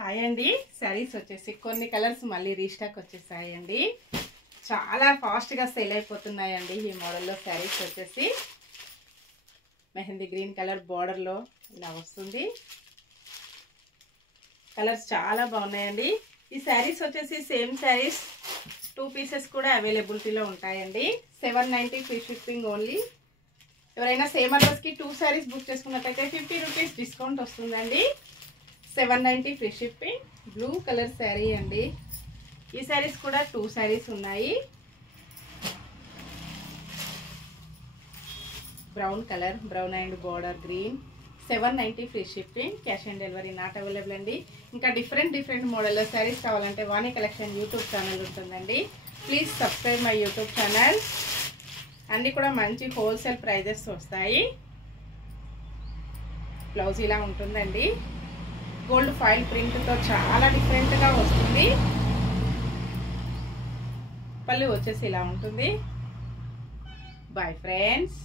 Hi అండి. సారీస్ వచ్చేసి కొన్ని కలర్స్ మళ్ళీ రీస్టాక్ వచ్చేసాయండి. చాలా ఫాస్ట్గా సేల్ అయిపోతున్నాయండి ఈ మోడల్లో. సారీస్ వచ్చేసి మెహందీ గ్రీన్ కలర్ బార్డర్లో ఇలా వస్తుంది. కలర్స్ చాలా బాగున్నాయండి. ఈ శారీస్ వచ్చేసి సేమ్ శారీస్ 2 పీసెస్ కూడా అవైలబిలిటీలో ఉంటాయండి. 790 ఫ్రీ షిప్పింగ్ ఓన్లీ. ఎవరైనా సేమ్ అడ్రస్కి 2 శారీస్ బుక్ చేసుకున్నట్టయితే 50 రూపీస్ డిస్కౌంట్ వస్తుందండి. 790 free shipping. Blue colour sari అండి. ఈ శారీస్ కూడా 2 శారీస్ ఉన్నాయి. Brown colour, brown and border green. 790 free shipping. Cash on delivery not available అండి. ఇంకా డిఫరెంట్ మోడల్లో శారీస్ కావాలంటే వాణి కలెక్షన్ యూట్యూబ్ ఛానల్ ఉంటుందండి. Please subscribe my YouTube channel. అన్నీ కూడా మంచి హోల్సేల్ ప్రైజెస్ వస్తాయి. బ్లౌజ్ ఇలా ఉంటుందండి. గోల్డ్ ఫాయిల్ ప్రింట్తో చాలా డిఫరెంట్గా వస్తుంది. పళ్ళు వచ్చేసి ఇలా ఉంటుంది. Boy friends.